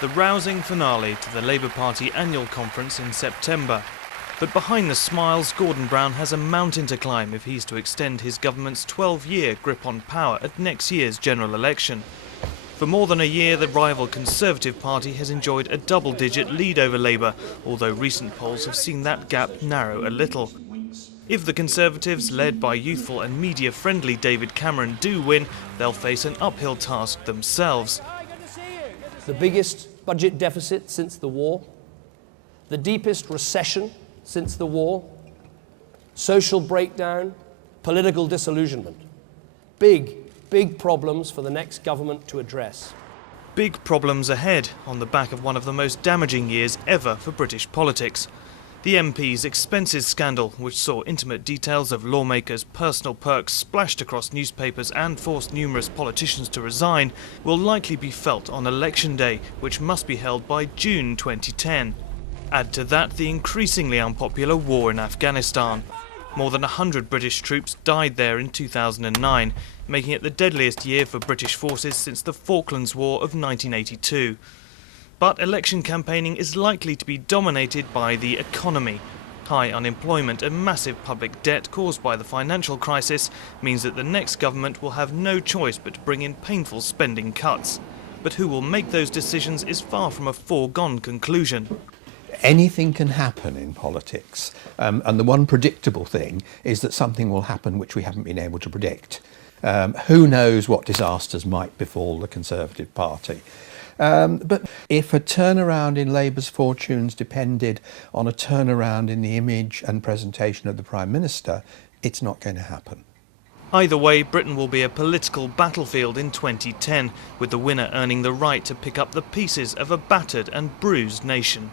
The rousing finale to the Labour Party annual conference in September. But behind the smiles, Gordon Brown has a mountain to climb if he's to extend his government's 12-year grip on power at next year's general election. For more than a year, the rival Conservative Party has enjoyed a double-digit lead over Labour, although recent polls have seen that gap narrow a little. If the Conservatives, led by youthful and media-friendly David Cameron, do win, they'll face an uphill task themselves. The biggest budget deficit since the war, the deepest recession since the war, social breakdown, political disillusionment. Big problems for the next government to address. Big problems ahead on the back of one of the most damaging years ever for British politics. The MP's expenses scandal, which saw intimate details of lawmakers' personal perks splashed across newspapers and forced numerous politicians to resign, will likely be felt on election day, which must be held by June 2010. Add to that the increasingly unpopular war in Afghanistan. More than 100 British troops died there in 2009, making it the deadliest year for British forces since the Falklands War of 1982. But election campaigning is likely to be dominated by the economy. High unemployment and massive public debt caused by the financial crisis means that the next government will have no choice but to bring in painful spending cuts. But who will make those decisions is far from a foregone conclusion. Anything can happen in politics, and the one predictable thing is that something will happen which we haven't been able to predict. Who knows what disasters might befall the Conservative Party? But if a turnaround in Labour's fortunes depended on a turnaround in the image and presentation of the Prime Minister, it's not going to happen. Either way, Britain will be a political battlefield in 2010, with the winner earning the right to pick up the pieces of a battered and bruised nation.